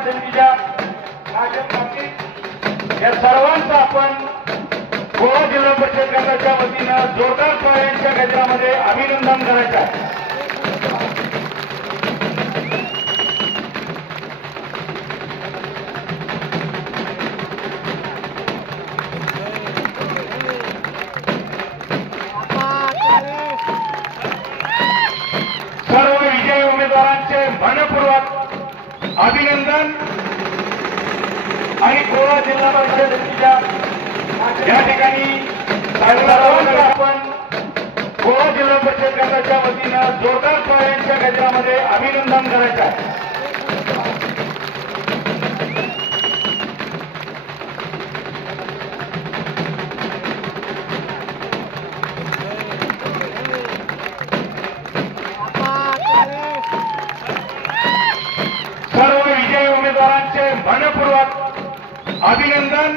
पंचायत समितीच्या माझ्या बाबतीत या सर्वांचं आपण गोवा जिल्हा परिषद गटाच्या वतीनं जोरदार टाळ्यांच्या गजरामध्ये अभिनंदन करायचं आहे. सर्व विजयी उमेदवारांचे मनपूर्वक अभिनंदन आणि गोवा जिल्हा परिषद समितीच्या या ठिकाणी आपण गोवा जिल्हा परिषद गटाच्या वतीनं जोरदार टाळ्यांच्या गजरामध्ये अभिनंदन करायचं आहे. सर्व विजयी उमेदवारांचे मनपूर्वक अभिनंदन